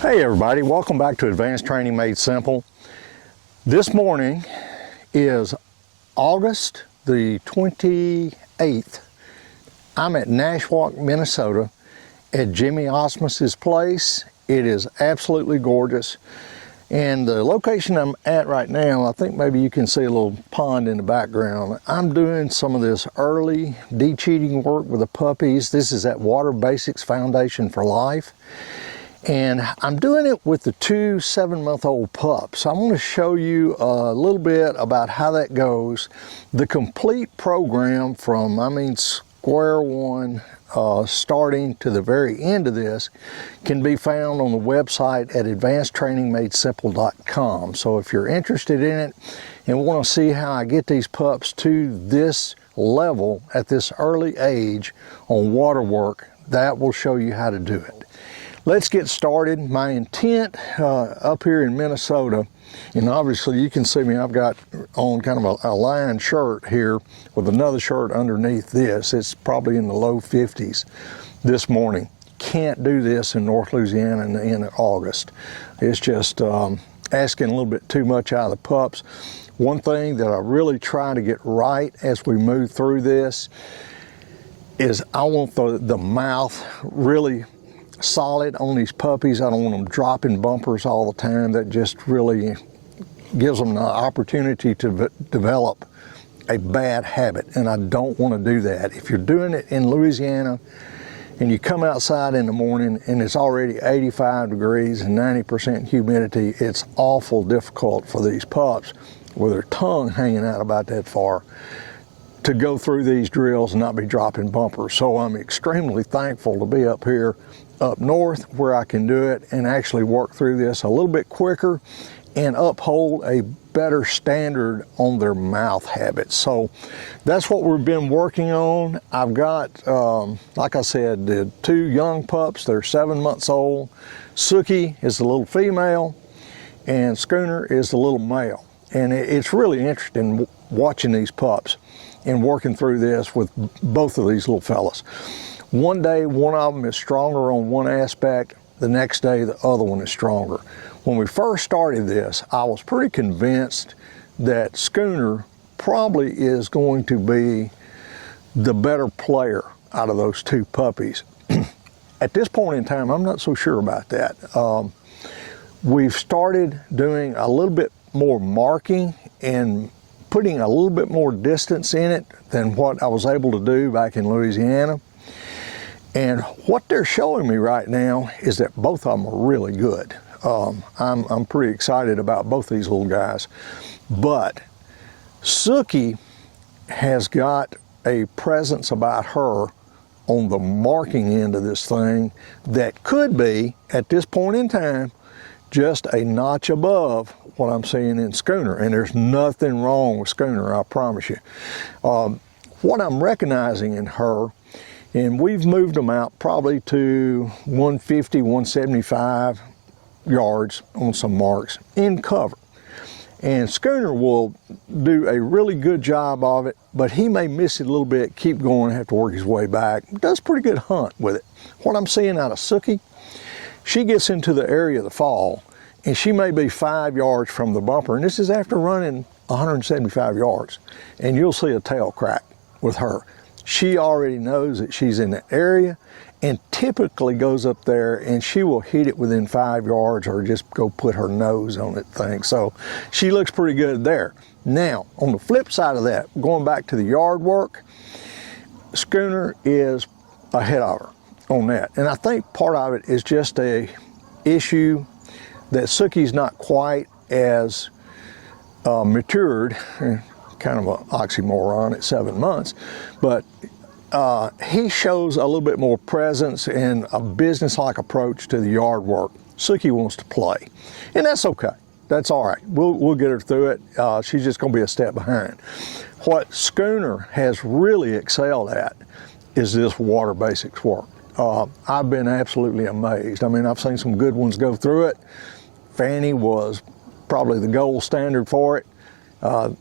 Hey everybody, welcome back to Advanced Training Made Simple. This morning is August the 28th. I'm at Nashwauk, Minnesota at Jimmy Osmus's place. It is absolutely gorgeous. And the location I'm at right now, I think maybe you can see a little pond in the background. I'm doing some of this early de-cheating work with the puppies. This is at Water Basics Foundation for Life. And I'm doing it with the two 7-month-old pups. I'm going to show you a little bit about how that goes. The complete program from, square one, starting to the very end of this, can be found on the website at advancedtrainingmadesimple.com. So if you're interested in it and want to see how I get these pups to this level at this early age on water work, that will show you how to do it. Let's get started. My intent up here in Minnesota, and obviously you can see me, I've got on kind of a lined shirt here with another shirt underneath this. It's probably in the low 50s this morning. Can't do this in North Louisiana in August. It's just asking a little bit too much out of the pups. One thing that I really try to get right as we move through this is I want the mouth really solid on these puppies. I don't want them dropping bumpers all the time. That just really gives them the opportunity to develop a bad habit, and I don't want to do that. If you're doing it in Louisiana and you come outside in the morning and it's already 85 degrees and 90% humidity, it's awful difficult for these pups with their tongue hanging out about that far to go through these drills and not be dropping bumpers. So I'm extremely thankful to be up here up north where I can do it and actually work through this a little bit quicker and uphold a better standard on their mouth habits. So that's what we've been working on. I've got, like I said, the two young pups. They're 7 months old. Suki is the little female and Schooner is the little male. And it's really interesting watching these pups and working through this with both of these little fellas. One day, one of them is stronger on one aspect. The next day, the other one is stronger. When we first started this, I was pretty convinced that Schooner probably is going to be the better player out of those two puppies. At this point in time, I'm not so sure about that. We've started doing a little bit more marking and putting a little bit more distance in it than what I was able to do back in Louisiana. And what they're showing me right now is that both of them are really good. I'm pretty excited about both these little guys. But Suki has got a presence about her on the marking end of this thing that could be, at this point in time, just a notch above what I'm seeing in Schooner. And there's nothing wrong with Schooner, I promise you. What I'm recognizing in her, and we've moved them out probably to 150, 175 yards on some marks in cover. And Schooner will do a really good job of it, but he may miss it a little bit, keep going, have to work his way back. Does a pretty good hunt with it. What I'm seeing out of Suki, she gets into the area of the fall, and she may be 5 yards from the bumper, and this is after running 175 yards, and you'll see a tail crack with her. She already knows that she's in the area and typically goes up there and she will hit it within 5 yards or just go put her nose on that thing. So she looks pretty good there. Now, on the flip side of that, going back to the yard work, Schooner is ahead of her on that. And I think part of it is just a issue that Suki's not quite as matured, kind of an oxymoron at 7 months, but he shows a little bit more presence and a business-like approach to the yard work. Suki wants to play, and that's okay. That's all right. We'll get her through it. She's just going to be a step behind. What Schooner has really excelled at is this water basics work. I've been absolutely amazed. I mean, I've seen some good ones go through it. Fanny was probably the gold standard for it.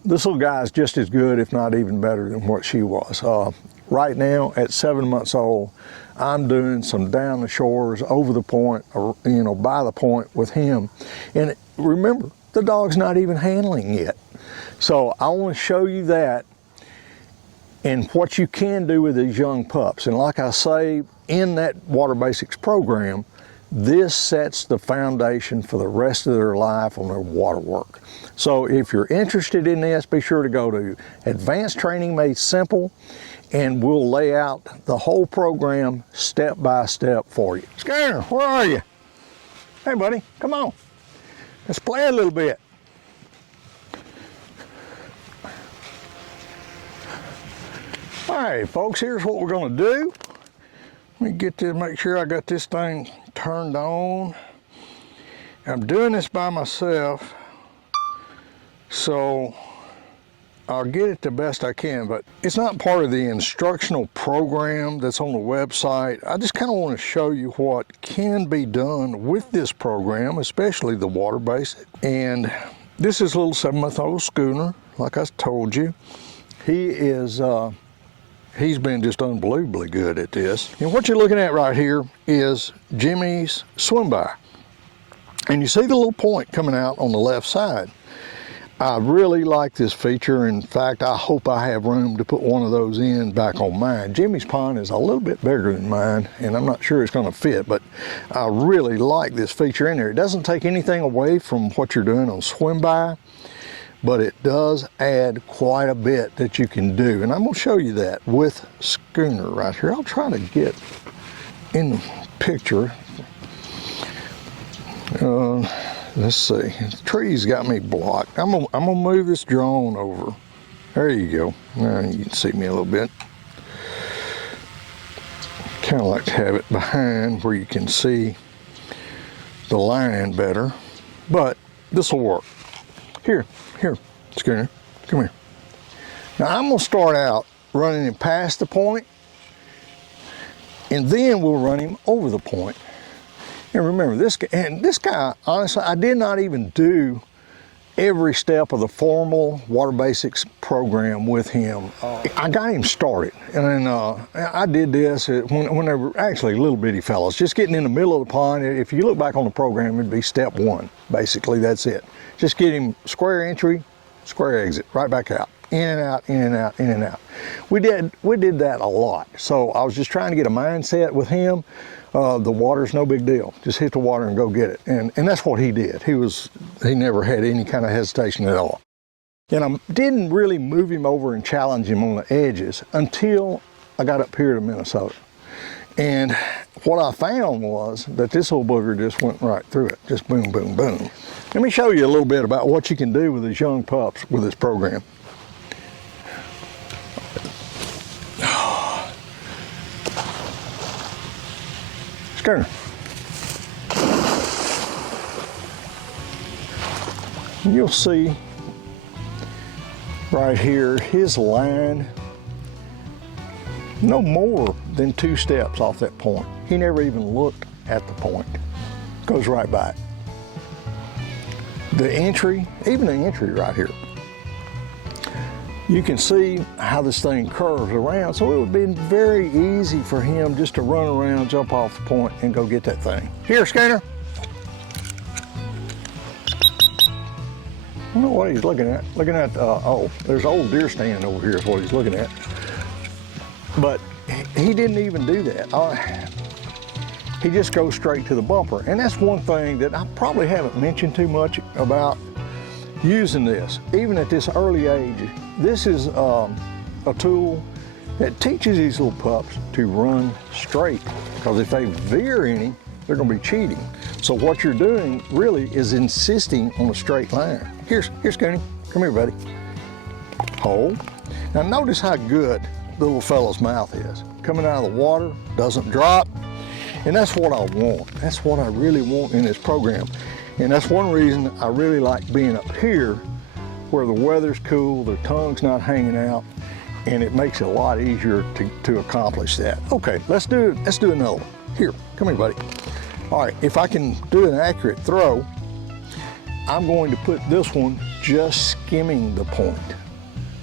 This little guy is just as good, if not even better than what she was. right now at 7 months old, I'm doing some down the shores, over the point, or, you know, by the point with him. And remember, the dog's not even handling yet. So I want to show you that and what you can do with these young pups. And like I say, in that Water Basics program, this sets the foundation for the rest of their life on their water work. So if you're interested in this, be sure to go to Advanced Training Made Simple, and we'll lay out the whole program step by step for you. Schooner, where are you? Hey buddy, come on. Let's play a little bit. All right, folks, here's what we're gonna do. Let me get this, make sure I got this thing turned on. I'm doing this by myself, so I'll get it the best I can, but it's not part of the instructional program that's on the website. I just kind of want to show you what can be done with this program, especially the Water Basics. And this is a little 7-month-old Schooner, like I told you. He is, he's been just unbelievably good at this. And what you're looking at right here is Jimmy's swim by. And you see the little point coming out on the left side. I really like this feature. In fact, I hope I have room to put one of those in back on mine. Jimmy's pond is a little bit bigger than mine, and I'm not sure it's going to fit, but I really like this feature in there. It doesn't take anything away from what you're doing on swim by, but it does add quite a bit that you can do. And I'm going to show you that with Schooner right here. I'll try to get in the picture. Let's see, the tree's got me blocked. I'm gonna move this drone over. There you go. Now you can see me a little bit. Kind of like to have it behind where you can see the line better, but this will work. Here, Schooner, come here. Now I'm gonna start out running him past the point, and then we'll run him over the point. And remember, this guy, honestly, I did not even do every step of the formal Water Basics program with him. I got him started, and then I did this when they were actually little bitty fellas, just getting in the middle of the pond. If you look back on the program, it'd be step 1, basically. That's it. Just get him square entry, square exit, right back out, in and out, in and out, in and out. We did that a lot. So I was just trying to get a mindset with him. The water's no big deal. Just hit the water and go get it. And that's what he did. He never had any kind of hesitation at all. And I didn't really move him over and challenge him on the edges until I got up here to Minnesota. And what I found was that this old booger just went right through it. Just boom, boom, boom. Let me show you a little bit about what you can do with these young pups with this program. Schooner. You'll see right here his line no more than 2 steps off that point. He never even looked at the point. Goes right by it. The entry, even the entry right here, you can see how this thing curves around, so it would be very easy for him just to run around, jump off the point, and go get that thing. Here, Schooner. I don't know what he's looking at. Oh, there's an old deer stand over here is what he's looking at. But he didn't even do that. He just goes straight to the bumper. And that's one thing that I probably haven't mentioned too much about using this, even at this early age. This is a tool that teaches these little pups to run straight, because if they veer any, they're going to be cheating. So what you're doing really is insisting on a straight line. Here's Schooner. Come here, buddy. Hold. Now notice how good the little fellow's mouth is. Coming out of the water, doesn't drop. And that's what I want. That's what I really want in this program. And that's one reason I really like being up here where the weather's cool, their tongue's not hanging out, and it makes it a lot easier to accomplish that. Okay, let's do another one. Here, come here, buddy. All right, if I can do an accurate throw, I'm going to put this one just skimming the point.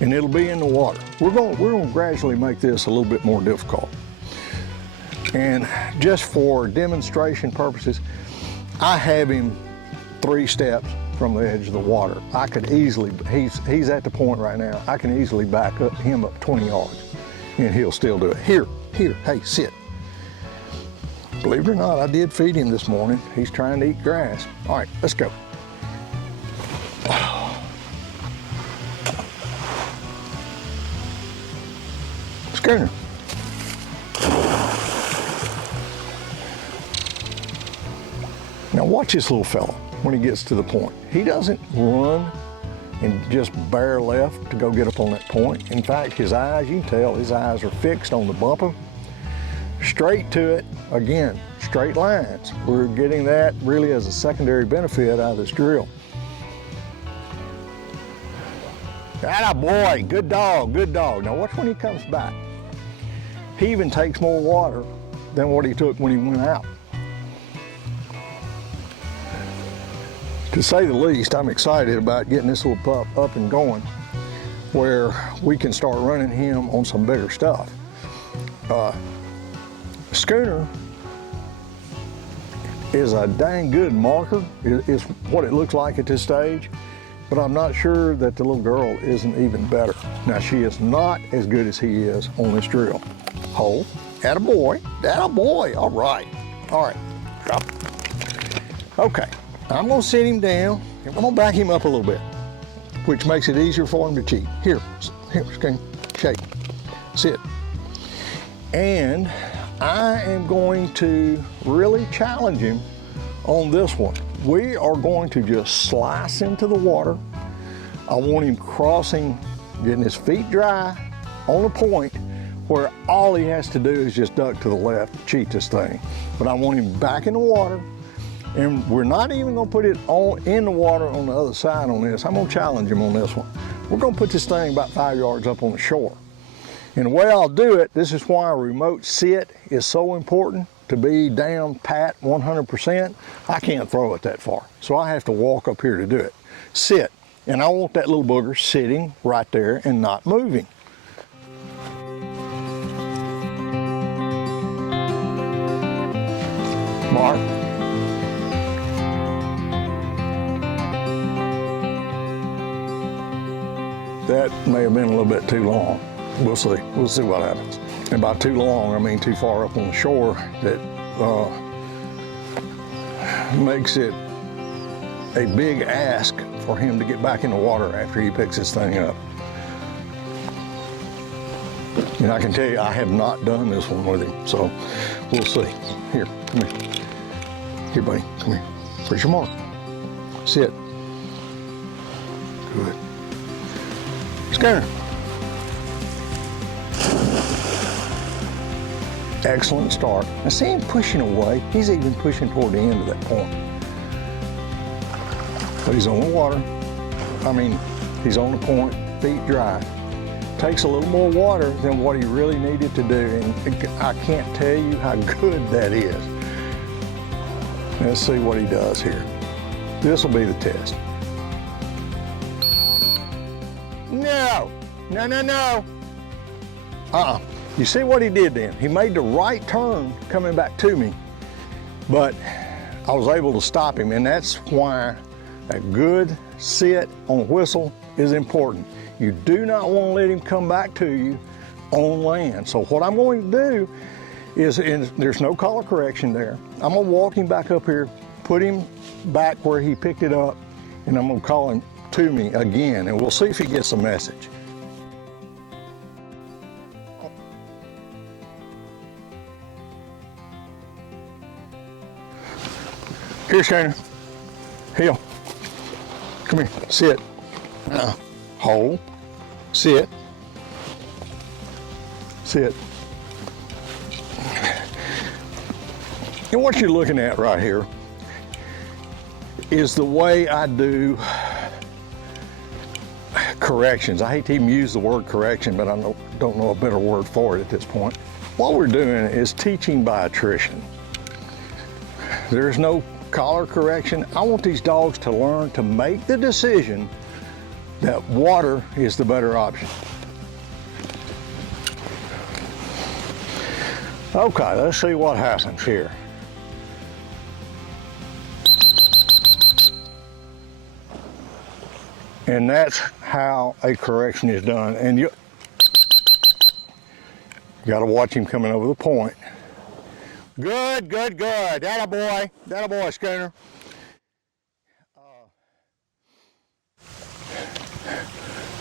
and it'll be in the water. We're going to gradually make this a little bit more difficult. And just for demonstration purposes, I have him 3 steps from the edge of the water. I could easily, he's at the point right now, I can easily back him up 20 yards and he'll still do it. Here, hey, sit. Believe it or not, I did feed him this morning. He's trying to eat grass. All right, let's go. Schooner. Now watch this little fella when he gets to the point. He doesn't run and just bare left to go get up on that point. In fact, his eyes, you can tell, his eyes are fixed on the bumper. Straight to it, again, straight lines. We're getting that really as a secondary benefit out of this drill. Atta boy, good dog, good dog. Now watch when he comes back. He even takes more water than what he took when he went out. To say the least, I'm excited about getting this little pup up and going where we can start running him on some bigger stuff. Schooner is a dang good marker, is what it looks like at this stage, but I'm not sure that the little girl isn't even better. Now, she is not as good as he is on this drill. Hold, atta boy, all right, drop. Okay, I'm gonna sit him down, and I'm gonna back him up a little bit, which makes it easier for him to cheat. Here, Schooner, shake, sit. And I am going to really challenge him on this one. We are going to just slice into the water. I want him crossing, getting his feet dry on a point where all he has to do is just duck to the left, cheat this thing. But I want him back in the water, and we're not even gonna put it in the water on the other side on this. I'm gonna challenge him on this one. We're gonna put this thing about 5 yards up on the shore. And the way I'll do it, this is why a remote sit is so important, to be down pat 100%. I can't throw it that far, so I have to walk up here to do it. Sit, and I want that little booger sitting right there and not moving. Mark. That may have been a little bit too long. We'll see what happens. And by too long, I mean too far up on the shore, that makes it a big ask for him to get back in the water after he picks this thing up. And I can tell you, I have not done this one with him, so we'll see. Here, come here. Here, buddy, come here. Where's your mark? Sit. Good. Schooner. Excellent start. Now see him pushing away. He's even pushing toward the end of that point. But he's on the water. I mean, he's on the point, feet dry. Takes a little more water than what he really needed to do, and I can't tell you how good that is. Let's see what he does here. This will be the test. No. You see what he did then? He made the right turn coming back to me, but I was able to stop him, and that's why a good sit on whistle is important. You do not want to let him come back to you on land. So what I'm going to do is, and there's no color correction there, I'm going to walk him back up here, put him back where he picked it up, and I'm going to call him to me again, and we'll see if he gets the message. Here, Schooner. Heel. Come here. Sit. Hold. Sit. Sit. And what you're looking at right here is the way I do corrections. I hate to even use the word correction, but I don't know a better word for it at this point. What we're doing is teaching by attrition. There's no collar correction. I want these dogs to learn to make the decision that water is the better option. Okay, let's see what happens here. And that's how a correction is done. And you got to watch him coming over the point. Good, good, good. That a boy. That a boy, Schooner.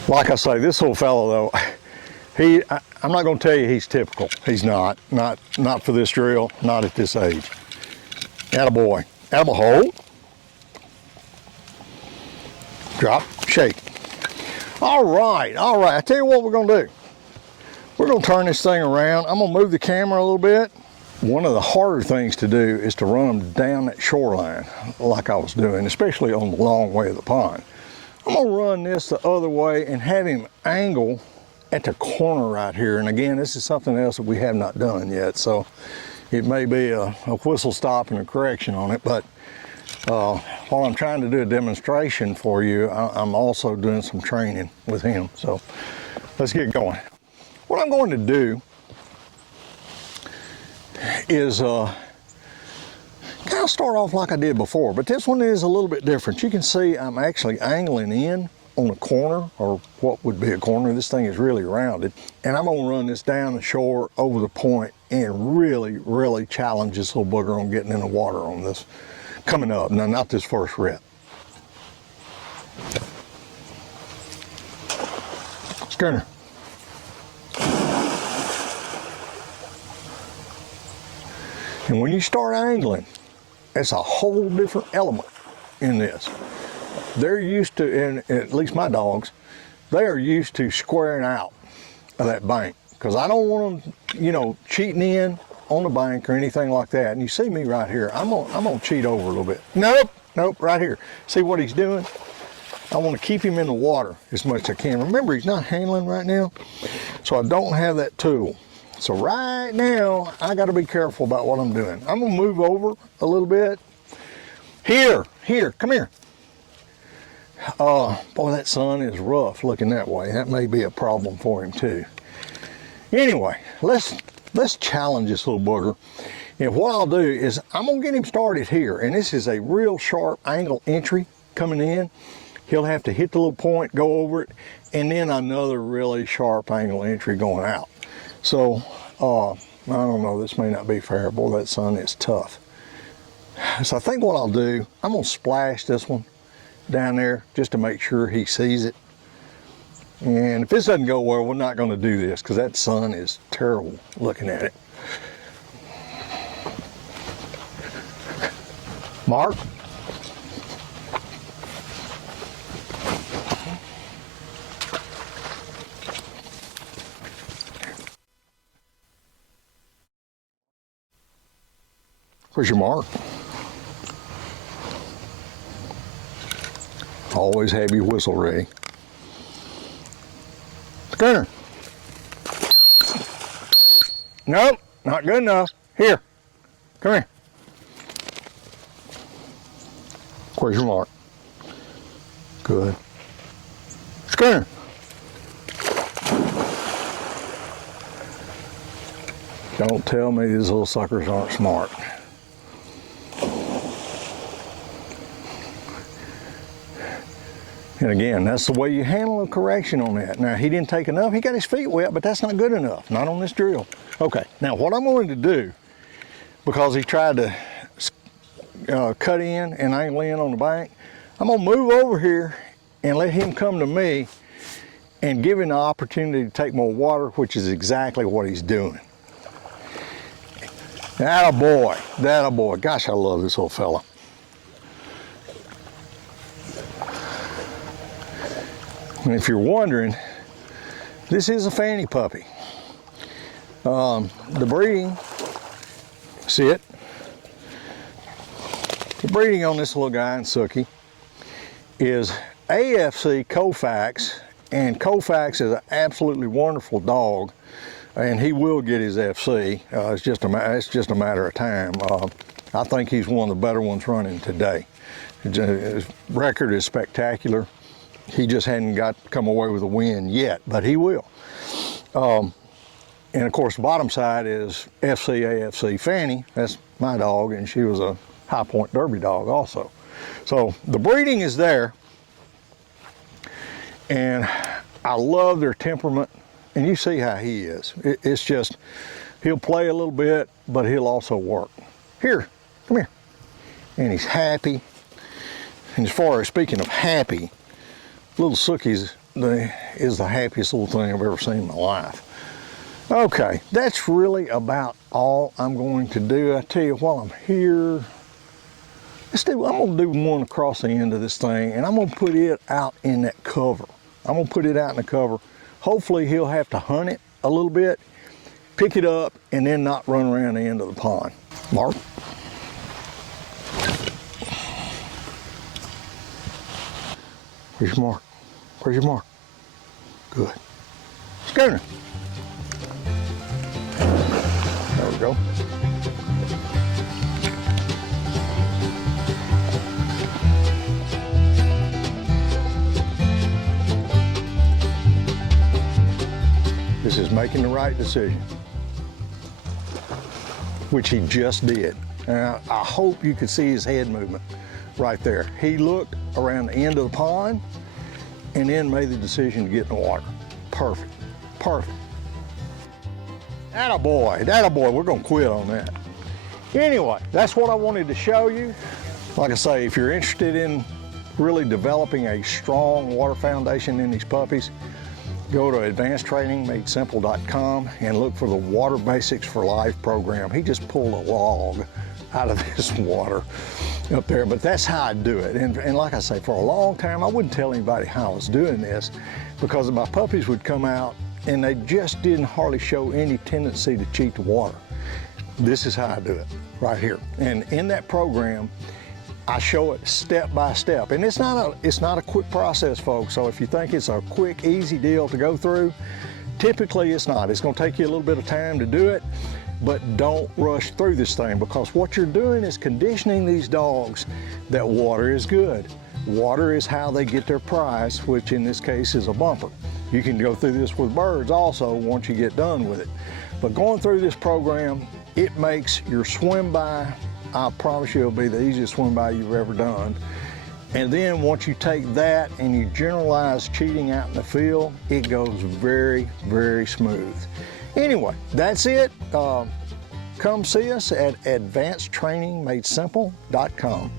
Like I say, this little fellow though, I'm not going to tell you he's typical. He's not for this drill, not at this age. That a boy. That a hold. Drop, shake. All right. I tell you what we're going to do. We're going to turn this thing around. I'm going to move the camera a little bit. One of the harder things to do is to run them down that shoreline like I was doing, especially on the long way of the pond. I'm going to run this the other way and have him angle at the corner right here. And again, this is something else that we have not done yet, so it may be a whistle stop and a correction on it, but while I'm trying to do a demonstration for you, I'm also doing some training with him. So let's get going. What I'm going to do is kind of start off like I did before, but this one is a little bit different. You can see I'm actually angling in on a corner, or what would be a corner. This thing is really rounded, and I'm going to run this down the shore over the point and really challenge this little booger on getting in the water on this coming up. Now, not this first rep. Schooner. And when you start angling, it's a whole different element in this. They're used to, and at least my dogs, they are used to squaring out of that bank, because I don't want them, you know, cheating in on the bank or anything like that. And you see me right here, I'm gonna cheat over a little bit. Nope, right here. See what he's doing? I want to keep him in the water as much as I can. Remember, he's not handling right now, so I don't have that tool. So right now, I got to be careful about what I'm doing. I'm gonna move over a little bit. Here, come here. Boy, that sun is rough looking that way. That may be a problem for him too. Anyway, let's challenge this little booger. And what I'll do is I'm gonna get him started here. And this is a real sharp angle entry coming in. He'll have to hit the little point, go over it, and then another really sharp angle entry going out. So, I don't know, this may not be fair. Boy, that sun is tough. So I think what I'll do, I'm gonna splash this one down there just to make sure he sees it. And if this doesn't go well, we're not gonna do this, because that sun is terrible looking at it. Mark. Where's your mark? Always have your whistle ready. Schooner. Nope, not good enough. Here, come here. Where's your mark? Good. Schooner. Don't tell me these little suckers aren't smart. And again, that's the way you handle a correction on that. Now, he didn't take enough. He got his feet wet, but that's not good enough. Not on this drill. Okay, now what I'm going to do, because he tried to cut in and angle in on the bank, I'm going to move over here and let him come to me and give him the opportunity to take more water, which is exactly what he's doing. That a boy, that a boy. Gosh, I love this little fella. And if you're wondering, this is a fanny puppy. The breeding, see it? The breeding on this little guy in Sookie is AFC Koufax, and Koufax is an absolutely wonderful dog, and he will get his FC. It's just a matter of time. I think he's one of the better ones running today. His record is spectacular. He just hadn't come away with a win yet, but he will. And of course, the bottom side is FCAFC Fanny. That's my dog, and she was a High Point Derby dog also. So the breeding is there, and I love their temperament. And you see how he is. It's just, he'll play a little bit, but he'll also work. Here, come here. And he's happy. And as far as speaking of happy, little Sookie's is the happiest little thing I've ever seen in my life. Okay, that's really about all I'm going to do. I tell you, while I'm here, I'm gonna do one across the end of this thing, and I'm gonna put it out in that cover. I'm gonna put it out in the cover. Hopefully he'll have to hunt it a little bit, pick it up, and then not run around the end of the pond. Mark? Where's your mark? Where's your mark? Good. Schooner. There we go. This is making the right decision, which he just did. And I hope you could see his head movement right there. He looked around the end of the pond and then made the decision to get in the water. Perfect, perfect. Attaboy, attaboy, we're gonna quit on that. Anyway, that's what I wanted to show you. Like I say, if you're interested in really developing a strong water foundation in these puppies, go to advancedtrainingmadesimple.com and look for the Water Basics for Life program. He just pulled a log out of this water up there, but that's how I do it. And like I say, for a long time, I wouldn't tell anybody how I was doing this because my puppies would come out and they just didn't hardly show any tendency to cheat the water. This is how I do it, right here. And in that program, I show it step by step. And it's not a quick process, folks. So if you think it's a quick, easy deal to go through, typically it's not. It's gonna take you a little bit of time to do it, but don't rush through this thing, because what you're doing is conditioning these dogs that water is good. Water is how they get their prize, which in this case is a bumper. You can go through this with birds also once you get done with it. But going through this program, it makes your swim by, I promise you it'll be the easiest swim by you've ever done. And then once you take that and you generalize cheating out in the field, it goes very, very smooth. Anyway, that's it. Come see us at advancedtrainingmadesimple.com.